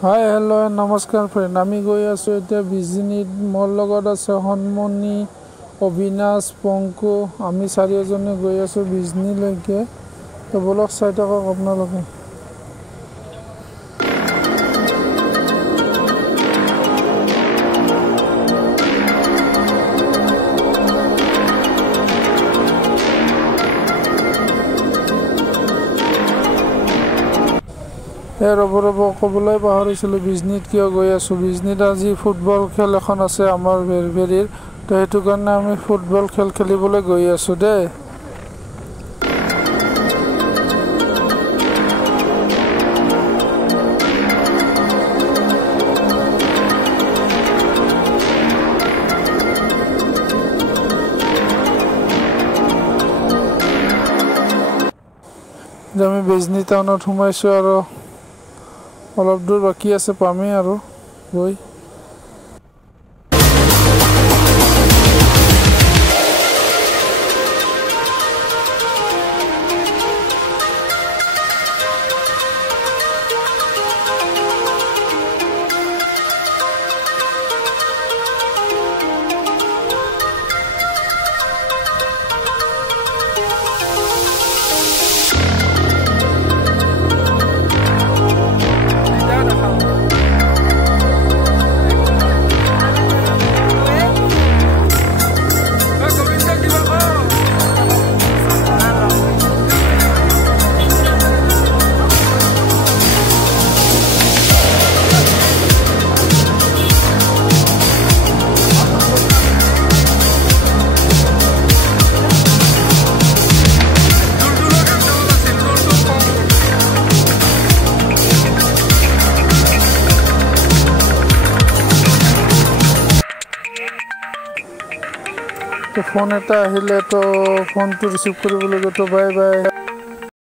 Hi hello' নমস্কাৰ friend, আমি গৈ আছোঁ এতিয়া বিজনীত। মোৰ লগত আছে সন্মনি, অবিনাশ, পংকু। আমি চাৰিওজনে গৈ আছোঁ বিজনীলৈকে। তো বলক চাই থাকক আপোনালোকে। ৰ'ব ক'বলৈ পাহৰিছিলোঁ, বিজনীত কিয় গৈ আছোঁ। বিজনীত আজি ফুটবল খেল এখন আছে আমাৰ ভেৰভেৰীৰ। তো সেইটো কাৰণে আমি ফুটবল খেল খেলিবলৈ গৈ আছোঁ দেই। আমি বিজনী টাউনত সোমাইছোঁ আৰু অলপ দূৰ বাকী আছে, পামেই আৰু গৈ। তো ফোন এটা আহিলে, তো ফোনটো ৰিচিভ কৰিবলৈ গৈ, তো বাই বাই।